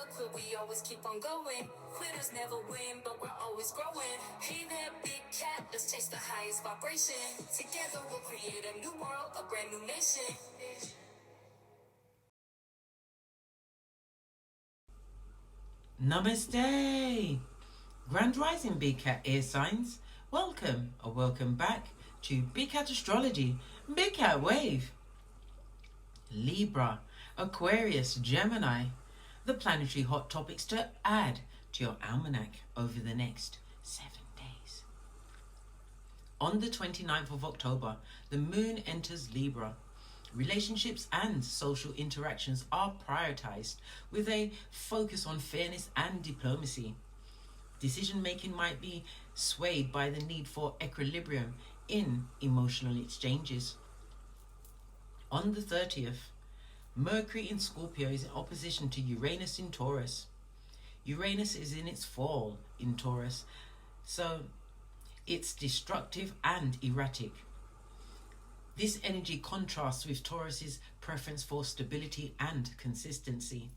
never quit, we always keep on going. Quitters never win, but we're always growing. Hey there, big cat, let's chase the highest vibration. Together we'll create a new world, a brand new nation. Namaste! Grand Rising Big Cat Air Signs. Welcome or welcome back to Big Cat Astrology, Big Cat Wave. Libra, Aquarius, Gemini. The planetary hot topics to add to your almanac over the next 7 days. On the 29th of October, the moon enters Libra. Relationships and social interactions are prioritized with a focus on fairness and diplomacy. Decision-making might be swayed by the need for equilibrium in emotional exchanges. On the 30th, Mercury in Scorpio is in opposition to Uranus in Taurus. Uranus is in its fall in Taurus, so it's destructive and erratic. This energy contrasts with Taurus's preference for stability and consistency.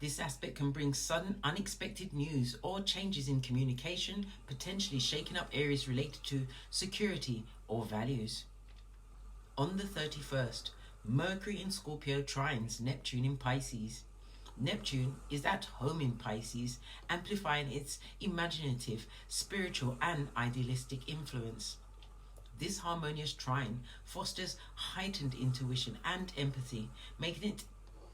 This aspect can bring sudden, unexpected news or changes in communication, potentially shaking up areas related to security or values. On the 31st, Mercury in Scorpio trines Neptune in Pisces. Neptune is at home in Pisces, amplifying its imaginative, spiritual, and idealistic influence. This harmonious trine fosters heightened intuition and empathy, making it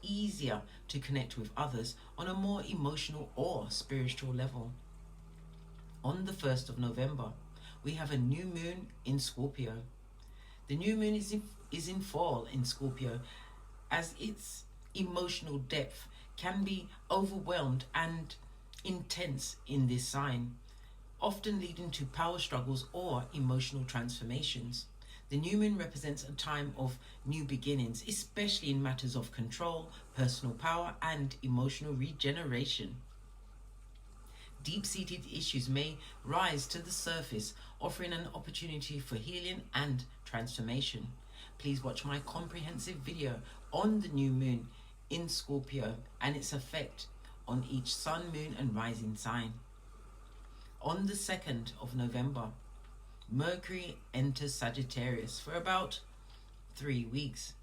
easier to connect with others on a more emotional or spiritual level. On the 1st of November, we have a new moon in Scorpio. The new moon is in fall in Scorpio, as its emotional depth can be overwhelmed and intense in this sign, often leading to power struggles or emotional transformations. The new moon represents a time of new beginnings, especially in matters of control, personal power, and emotional regeneration. Deep-seated issues may rise to the surface, offering an opportunity for healing and transformation. Please watch my comprehensive video on the new moon in Scorpio and its effect on each sun, moon, and rising sign. On the 2nd of November, Mercury enters Sagittarius for about 3 weeks.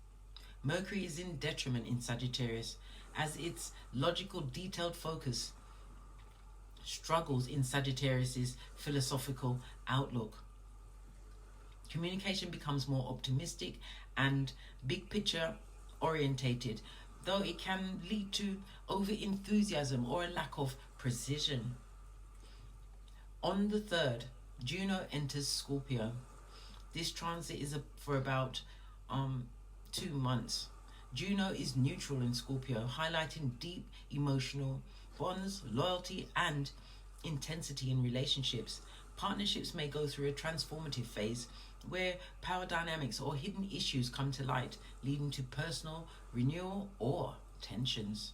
Mercury is in detriment in Sagittarius, as its logical, detailed focus struggles in Sagittarius's philosophical outlook. Communication becomes more optimistic and big picture orientated, though it can lead to over-enthusiasm or a lack of precision. On the 3rd, Juno enters Scorpio. This transit is for about 2 months. Juno is neutral in Scorpio, highlighting deep emotional bonds, loyalty, and intensity in relationships. Partnerships may go through a transformative phase where power dynamics or hidden issues come to light, leading to personal renewal or tensions.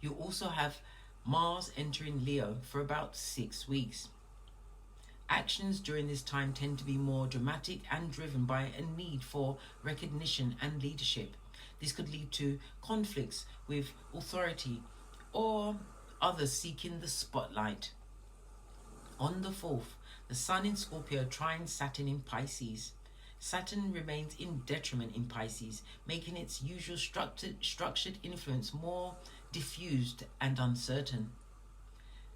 You also have Mars entering Leo for about 6 weeks. Actions during this time tend to be more dramatic and driven by a need for recognition and leadership. This could lead to conflicts with authority or others seeking the spotlight. On the 4th, the Sun in Scorpio trines Saturn in Pisces. Saturn remains in detriment in Pisces, making its usual structured influence more diffused and uncertain.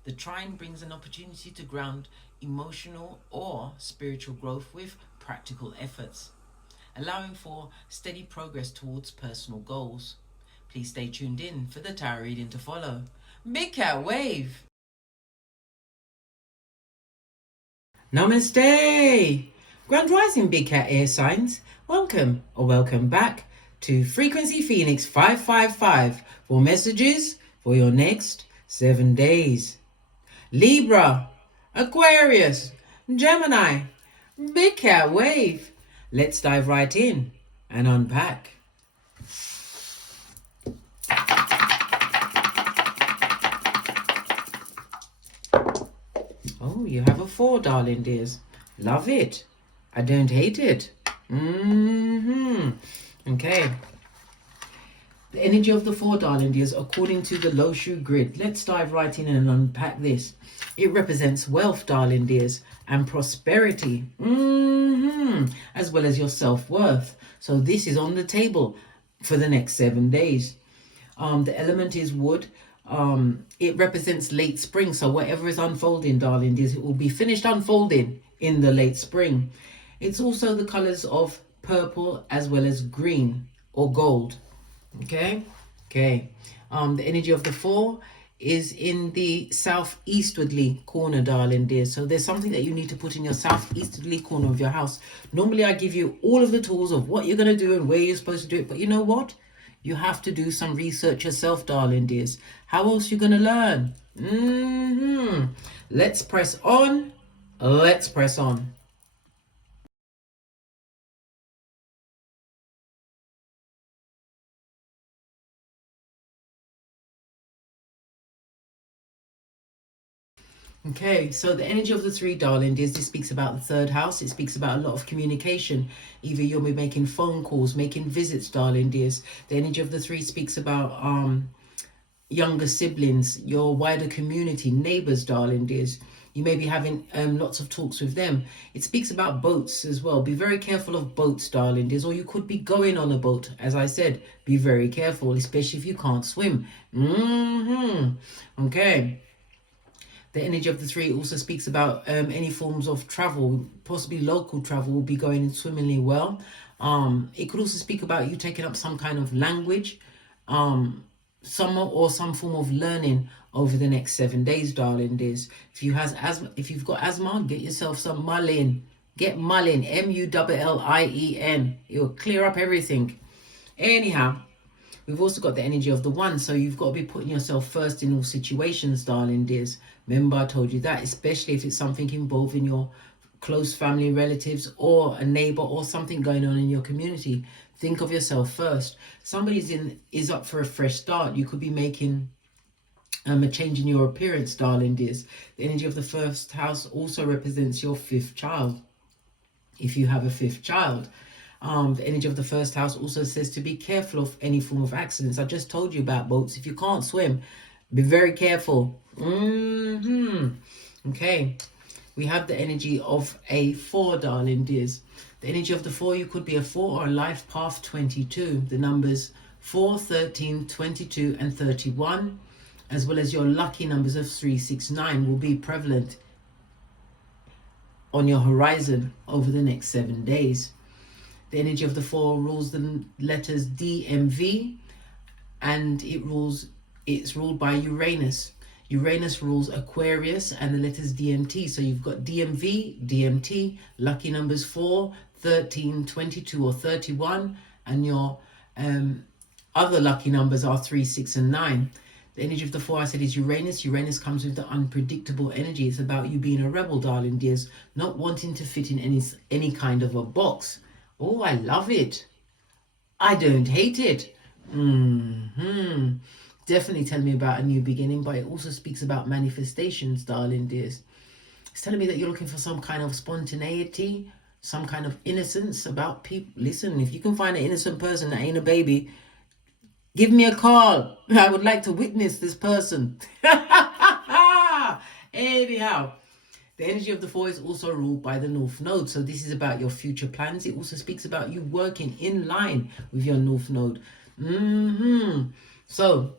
The trine brings an opportunity to ground emotional or spiritual growth with practical efforts, allowing for steady progress towards personal goals. Please stay tuned in for the tarot reading to follow. Big Cat Wave! Namaste! Grand Rising Big Cat Air Signs. Welcome or welcome back to Frequency Phoenix 555 for messages for your next 7 days. Libra, Aquarius, Gemini, Big Cat Wave. Let's dive right in and unpack. Oh, you have a 4, darling dears. Love it. I don't hate it. Okay. The energy of the 4, darling dears, according to the Loshu grid. Let's dive right in and unpack this. It represents wealth, darling dears, and prosperity, as well as your self-worth. So this is on the table for the next 7 days. The element is wood. It represents late spring. So whatever is unfolding, darling dears, it will be finished unfolding in the late spring. It's also the colors of purple as well as green or gold. Okay. The energy of the 4 is in the southeastwardly corner, darling dear. So there's something that you need to put in your southeastwardly corner of your house. Normally I give you all of the tools of what you're going to do and where you're supposed to do it, but you know what, you have to do some research yourself, darling dears. How else are you going to learn? Let's press on. Okay, so the energy of the 3, darling dears, this speaks about the 3rd house. It speaks about a lot of communication. Either you'll be making phone calls, making visits, darling dears. The energy of the 3 speaks about younger siblings, your wider community, neighbors, darling dears. You may be having lots of talks with them. It speaks about boats as well. Be very careful of boats, darling dears, or you could be going on a boat. As I said, be very careful, especially if you can't swim. Okay. The energy of the 3 also speaks about any forms of travel, possibly local travel, will be going swimmingly well. It could also speak about you taking up some kind of language, some form of learning over the next 7 days, darling dears. If you've got asthma, get yourself some mullein. Get mullein, MULLIEN. It will clear up everything. Anyhow, we've also got the energy of the 1, so you've got to be putting yourself first in all situations, darling dears. Remember, I told you that, especially if it's something involving your close family relatives or a neighbor or something going on in your community. Think of yourself first. Somebody is up for a fresh start. You could be making a change in your appearance, darling dears. The energy of the 1st house also represents your 5th child, if you have a 5th child. The energy of the 1st house also says to be careful of any form of accidents. I just told you about boats. If you can't swim, be very careful. Okay, we have the energy of a 4, darling dears. The energy of the 4, you could be a 4 or a life path 22. The numbers 4, 13, 22 and 31, as well as your lucky numbers of 3, 6, 9 will be prevalent on your horizon over the next 7 days. The energy of the 4 rules the letters D, M, V, and it's ruled by Uranus. Uranus rules Aquarius and the letters DMT. So you've got DMV, DMT, lucky numbers 4, 13, 22 or 31, and your other lucky numbers are 3, 6 and 9. The energy of the 4, I said, is Uranus. Uranus comes with the unpredictable energy. It's about you being a rebel, darling dears, not wanting to fit in any kind of a box. Oh, I love it. I don't hate it. Definitely telling me about a new beginning, but it also speaks about manifestations, darling dears. It's telling me that you're looking for some kind of spontaneity, some kind of innocence about people. Listen, if you can find an innocent person that ain't a baby, give me a call. I would like to witness this person. Anyhow, the energy of the 4 is also ruled by the North Node. So this is about your future plans. It also speaks about you working in line with your North Node. So,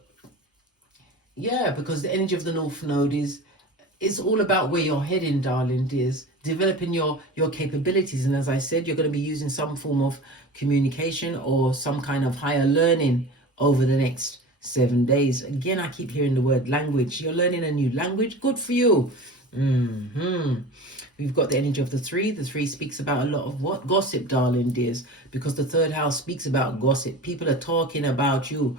yeah, because the energy of the North Node is all about where you're heading, darling dears. Developing your capabilities. And as I said, you're going to be using some form of communication or some kind of higher learning over the next 7 days. Again, I keep hearing the word language. You're learning a new language. Good for you. We've got the energy of the 3. The 3 speaks about a lot of what? Gossip, darling dears. Because the 3rd house speaks about gossip. People are talking about you.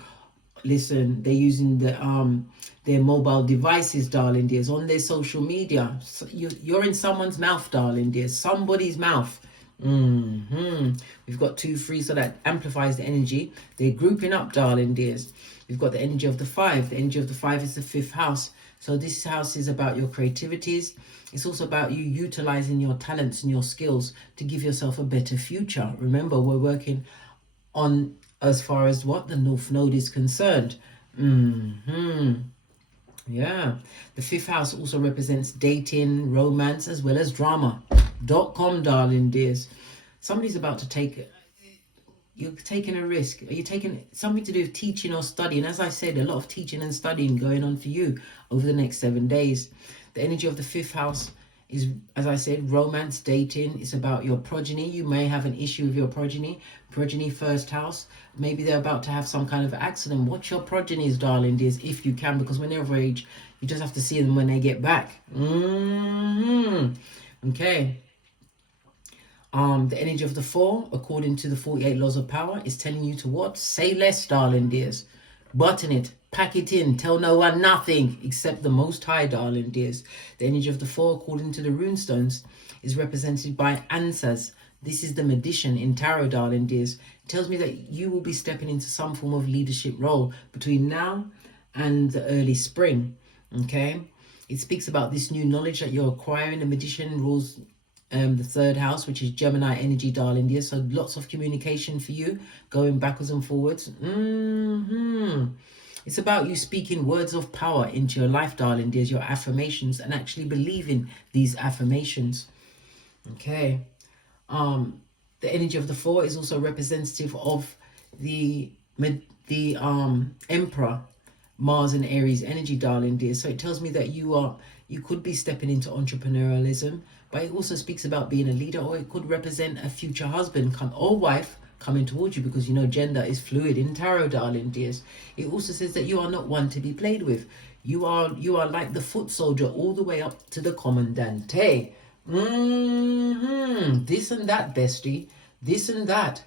Listen, they're using their mobile devices, darling dears, on their social media. So you're in someone's mouth, darling dears. Somebody's mouth. We've got 2, 3, so that amplifies the energy. They're grouping up, darling dears. We've got the energy of the 5. The energy of the 5 is the 5th house. So this house is about your creativities. It's also about you utilizing your talents and your skills to give yourself a better future. Remember, we're working on as far as what the North Node is concerned. Yeah, the 5th house also represents dating, romance, as well as drama. .com, darling dears. Somebody's about to take, you're taking a risk. Are you taking something to do with teaching or studying? As I said, a lot of teaching and studying going on for you over the next 7 days. The energy of the 5th house is, as I said, romance, dating. It's about your progeny. You may have an issue with your progeny. Progeny, 1st house. Maybe they're about to have some kind of accident. Watch your progenies, darling dears, if you can, because when they're of age, you just have to see them when they get back. Okay. The energy of the 4, according to the 48 laws of power, is telling you to what? Say less, darling dears. Button it. Pack it in. Tell no one nothing except the Most High, darling dears. The energy of the 4, according to the runestones, is represented by answers. This is the magician in tarot, darling dears. It tells me that you will be stepping into some form of leadership role between now and the early spring. Okay? It speaks about this new knowledge that you're acquiring. The magician rules the 3rd house, which is Gemini energy, darling dears. So lots of communication for you, going backwards and forwards. It's about you speaking words of power into your life, darling dears, your affirmations, and actually believing these affirmations. Okay. The energy of the 4 is also representative of the Emperor, Mars and Aries energy, darling dears. So it tells me that you could be stepping into entrepreneurialism, but it also speaks about being a leader, or it could represent a future husband or wife coming towards you, because you know gender is fluid in tarot, darling dears. It also says that you are not one to be played with. You are like the foot soldier all the way up to the commandante. This and that, bestie. This and that.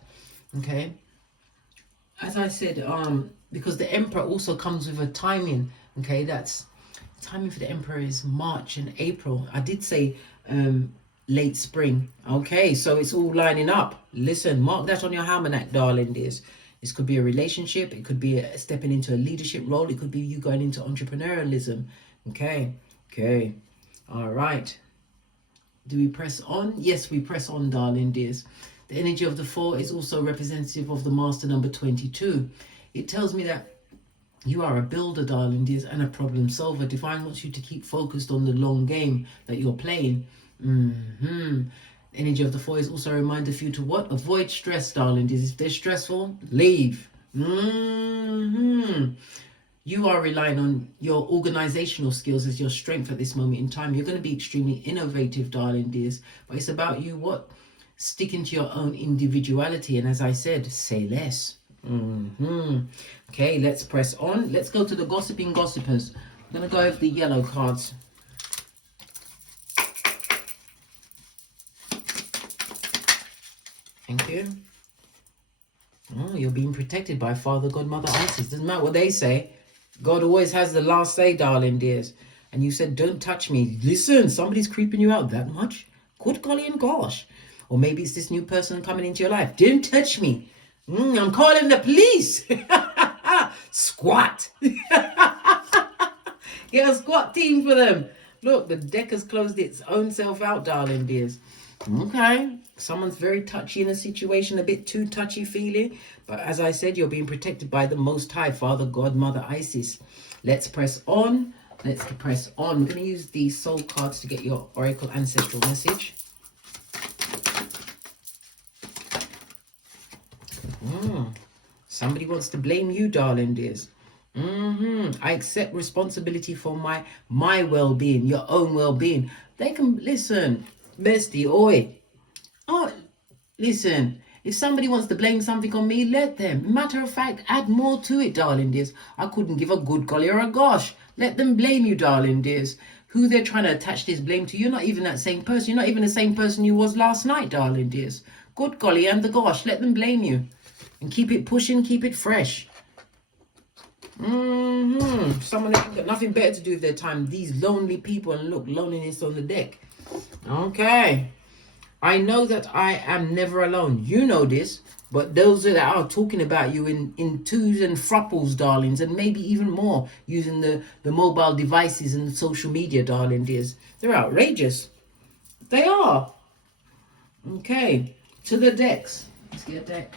Okay. As I said, because the Emperor also comes with a timing. Okay, that's timing for the Emperor is March and April. I did say late spring. Okay, so it's all lining up. Listen, mark that on your almanac, darling dears. This could be a relationship. It could be stepping into a leadership role. It could be you going into entrepreneurialism. Okay. All right. Do we press on? Yes, we press on, darling dears. The energy of the 4 is also representative of the master number 22. It tells me that you are a builder, darling dears, and a problem solver. Divine wants you to keep focused on the long game that you're playing. Energy of the 4 is also a reminder for you to what? Avoid stress, darling dears. If they're stressful, leave. You are relying on your organizational skills as your strength at this moment in time. You're going to be extremely innovative, darling dears. But it's about you, what? Sticking to your own individuality. And as I said, say less. Okay, let's press on. Let's go to the gossiping gossipers. I'm going to go over the yellow cards. Thank you. Oh, you're being protected by Father, God, Mother, Isis. Doesn't matter what they say. God always has the last say, darling dears. And you said, don't touch me. Listen, somebody's creeping you out that much. Good golly and gosh. Or maybe it's this new person coming into your life. Don't touch me. I'm calling the police. Squat. Get a squat team for them. Look, the deck has closed its own self out, darling dears. Okay. Someone's very touchy in a situation, a bit too touchy-feely. But as I said, you're being protected by the Most High, Father, God, Mother, Isis. Let's press on. Let's press on. We're going to use these soul cards to get your Oracle Ancestral message. Somebody wants to blame you, darling dears. I accept responsibility for my well-being, your own well-being. They can, listen, bestie, oi. Oh, listen, if somebody wants to blame something on me, let them. Matter of fact, add more to it, darling dears. I couldn't give a good golly or a gosh. Let them blame you, darling dears. Who they're trying to attach this blame to, you're not even that same person. You're not even the same person you was last night, darling dears. Good golly and the gosh, let them blame you. And keep it pushing, keep it fresh. Someone that got nothing better to do with their time. These lonely people, and look, loneliness on the deck. Okay. I know that I am never alone. You know this, but those that are talking about you in twos and thruples, darlings, and maybe even more, using the mobile devices and the social media, darling dears. They're outrageous. They are. Okay. To the decks. Let's get a deck.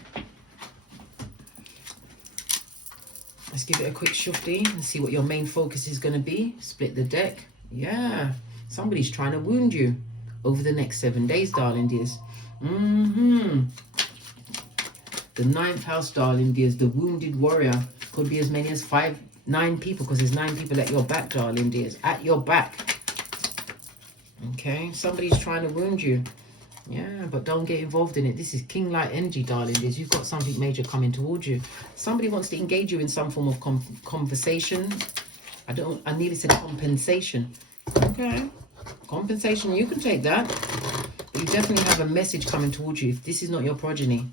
Let's give it a quick shufty and see what your main focus is going to be. Split the deck. Yeah. Somebody's trying to wound you over the next 7 days, darling dears. The 9th house, darling dears. The wounded warrior. Could be as many as 9 people, because there's 9 people at your back, darling dears. At your back. Okay. Somebody's trying to wound you. Yeah, but don't get involved in it. This is king light energy, darling dears. You've got something major coming towards you. Somebody wants to engage you in some form of conversation. I nearly said compensation. Okay. Compensation, you can take that. But you definitely have a message coming towards you. If this is not your progeny.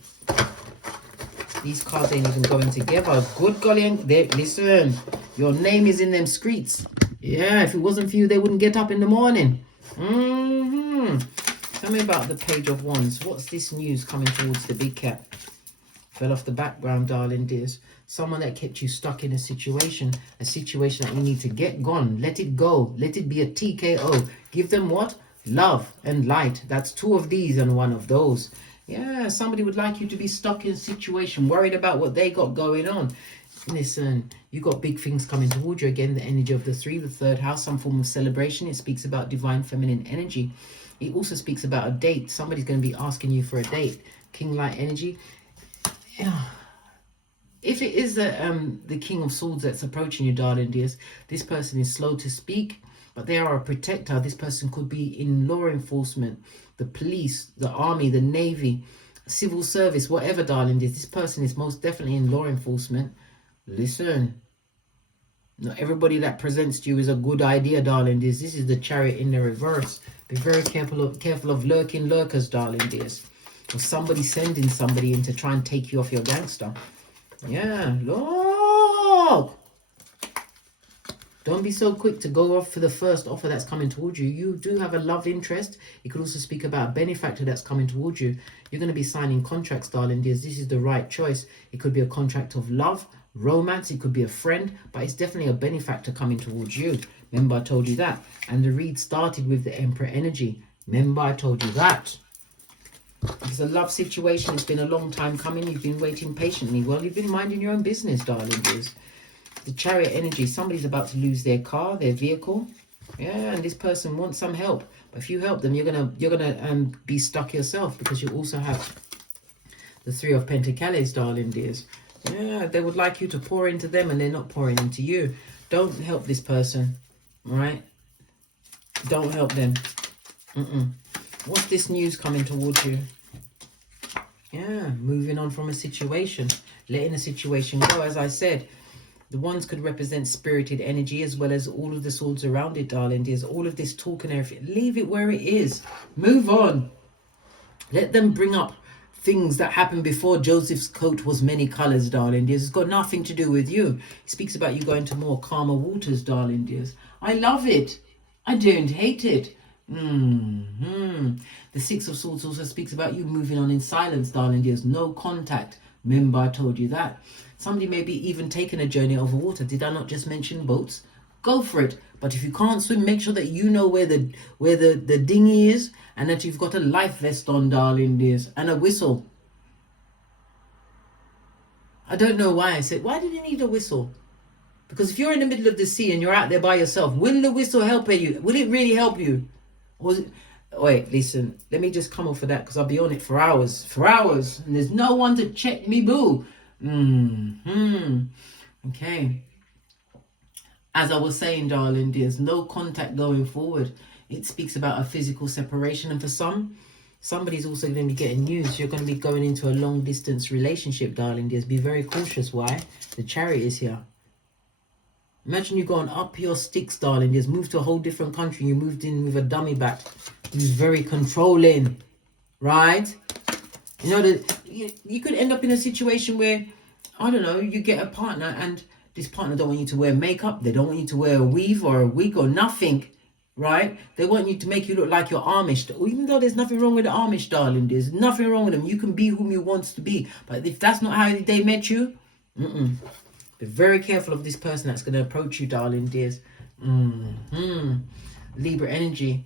These cards ain't even going together. Good golly. Listen, your name is in them streets. Yeah, if it wasn't for you, they wouldn't get up in the morning. Tell me about the Page of Wands. What's this news coming towards the big cat? Fell off the background, darling dears. Someone that kept you stuck in a situation that you need to get gone. Let it go. Let it be a TKO. Give them what? Love and light. That's 2 of these and 1 of those. Yeah, somebody would like you to be stuck in a situation, worried about what they got going on. Listen, you got big things coming towards you. Again, the energy of the 3, the 3rd house, some form of celebration. It speaks about divine feminine energy. It also speaks about a date. Somebody's going to be asking you for a date. King light energy. If it is the King of Swords that's approaching you, darling dears, this person is slow to speak, but they are a protector. This person could be in law enforcement, the police, the army, the navy, civil service, whatever, darling dears. This person is most definitely in law enforcement. Listen, not everybody that presents to you is a good idea, darling dears. This is the Chariot in the reverse. Be very careful of lurking lurkers, darling dears. Or somebody sending somebody in to try and take you off your gangster. Yeah, look. Don't be so quick to go off for the first offer that's coming towards you. You do have a love interest. It could also speak about a benefactor that's coming towards you. You're going to be signing contracts, darling dears. This is the right choice. It could be a contract of love, romance. It could be a friend, but it's definitely a benefactor coming towards you. Remember, I told you that. And the read started with the Emperor energy. Remember, I told you that. It's a love situation. It's been a long time coming. You've been waiting patiently. Well, you've been minding your own business, darling dears. The Chariot energy. Somebody's about to lose their car, their vehicle. Yeah, and this person wants some help. But if you help them, you're gonna be stuck yourself, because you also have the 3 of Pentacles, darling dears. Yeah, they would like you to pour into them, and they're not pouring into you. Don't help this person. All right? Don't help them. What's this news coming towards you? Yeah, moving on from a situation. Letting a situation go. As I said, the ones could represent spirited energy, as well as all of the swords around it, darling. There's all of this talk and everything. Leave it where it is. Move on. Let them bring up things that happened before Joseph's coat was many colors, darling dears. It's got nothing to do with you. It speaks about you going to more calmer waters, darling dears. I love it. I don't hate it. The 6 of Swords also speaks about you moving on in silence, darling dears. No contact. Remember, I told you that. Somebody may be even taking a journey over water. Did I not just mention boats? Go for it. But if you can't swim, make sure that you know where the dinghy is, and that you've got a life vest on, darling dears, and a whistle. I don't know why I said, why did you need a whistle? Because if you're in the middle of the sea and you're out there by yourself, will the whistle help you? Will it really help you? Or was it... Wait, listen, let me just come off of that, because I'll be on it for hours. And there's no one to check me, boo. Okay. As I was saying, darling dears, no contact going forward. It speaks about a physical separation. And for somebody's also going to be getting news. You're going to be going into a long distance relationship, darling dears. Be very cautious. Why? The Chariot is here. Imagine you going up your sticks, darling dears. Moved to a whole different country. You moved in with a dummy bat who's very controlling. Right? You know, that you could end up in a situation where, I don't know, you get a partner and this partner don't want you to wear makeup. They don't want you to wear a weave or a wig or nothing, right? They want you to make you look like you're Amish. Even though there's nothing wrong with the Amish, darling. There's nothing wrong with them. You can be whom you want to be. But if that's not how they met you, be very careful of this person that's going to approach you, darling dears. Libra energy.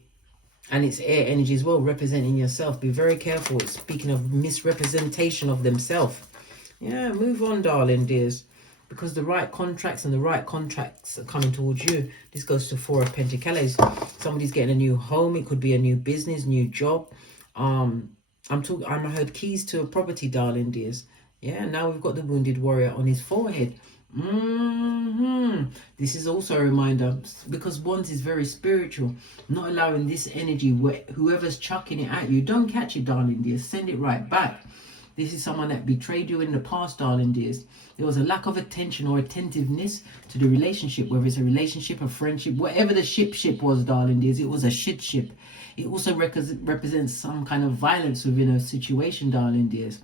And it's air energy as well, representing yourself. Be very careful. It's speaking of misrepresentation of themselves. Yeah, move on, darling dears. because the right contracts are coming towards you. This goes to Four of Pentacles. Somebody's getting a new home. It could be a new business, new job. I heard keys to a property, darling dears. Yeah, now we've got the wounded warrior on his forehead. This is also a reminder, because Wands is very spiritual, not allowing this energy, whoever's chucking it at you, don't catch it, darling dears, send it right back. This is someone that betrayed you in the past, darling dears. There was a lack of attention or attentiveness to the relationship, whether it's a relationship, a friendship, whatever the ship was, darling dears. It was a shit ship. It also represents some kind of violence within a situation, darling dears.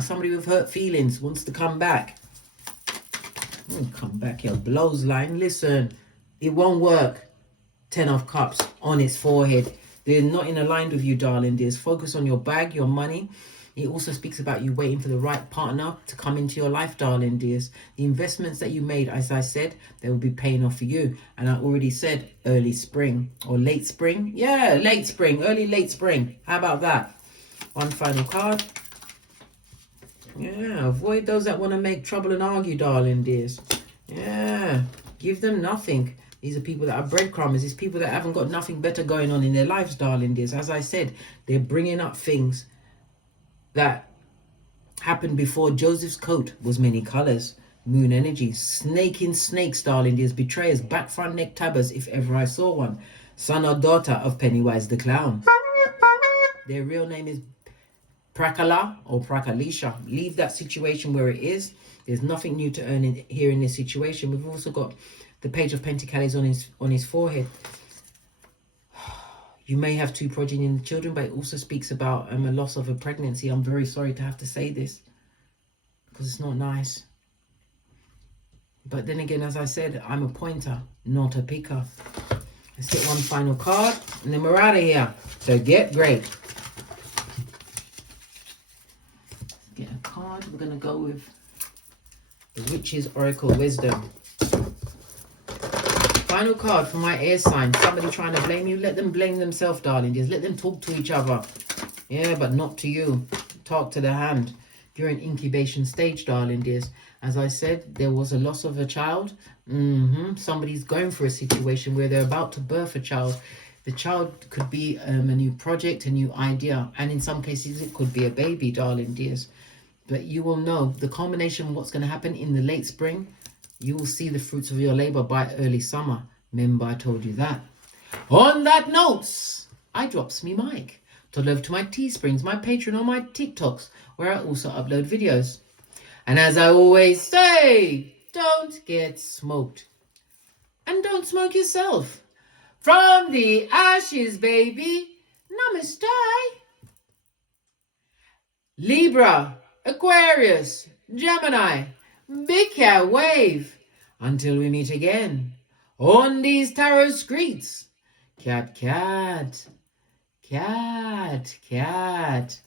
Somebody with hurt feelings wants to come back. Come back here, blows line. Listen, it won't work. 10 of Cups on his forehead. They're not in aligned with you, darling dears. Focus on your bag, your money. It also speaks about you waiting for the right partner to come into your life, darling dears. The investments that you made, as I said, they will be paying off for you. And I already said early spring or late spring. Yeah, late spring, late spring. How about that? One final card. Yeah, avoid those that want to make trouble and argue, darling dears. Yeah, give them nothing. These are people that are breadcrumbs. These people that haven't got nothing better going on in their lives, darling dears. As I said, they're bringing up things that happened before Joseph's coat was many colors. Moon energy, snake in snakes, darling dears. Betrayers, back front neck tabbers, if ever I saw one. Son or daughter of Pennywise the Clown. Their real name is Prakala or Prakalisha. Leave that situation where it is. There's nothing new to earn here in this situation. We've also got the Page of Pentacles on his forehead. You may have 2 progeny children, but it also speaks about a loss of a pregnancy. I'm very sorry to have to say this, because it's not nice. But then again, as I said, I'm a pointer, not a picker. Let's get one final card, and then we're out of here. So get great. Get a card. We're going to go with the Witch's Oracle Wisdom. Final card for my air sign. Somebody trying to blame you, let them blame themselves, darling. Just let them talk to each other. Yeah, but not to you. Talk to the hand. You're in incubation stage, darling dears. As I said, there was a loss of a child. Somebody's going for a situation where they're about to birth a child. The child could be a new project, a new idea. And in some cases, it could be a baby, darling dears. But you will know the combination of what's going to happen in the late spring. You will see the fruits of your labor by early summer. Remember, I told you that. On that note, I drops me mic. Toddle over to my Teesprings, my Patreon, or my TikToks, where I also upload videos. And as I always say, don't get smoked. And don't smoke yourself. From the ashes, baby. Namaste. Libra, Aquarius, Gemini, Big Cat Wave. Until we meet again on these tarot streets. Cat, cat, cat, cat.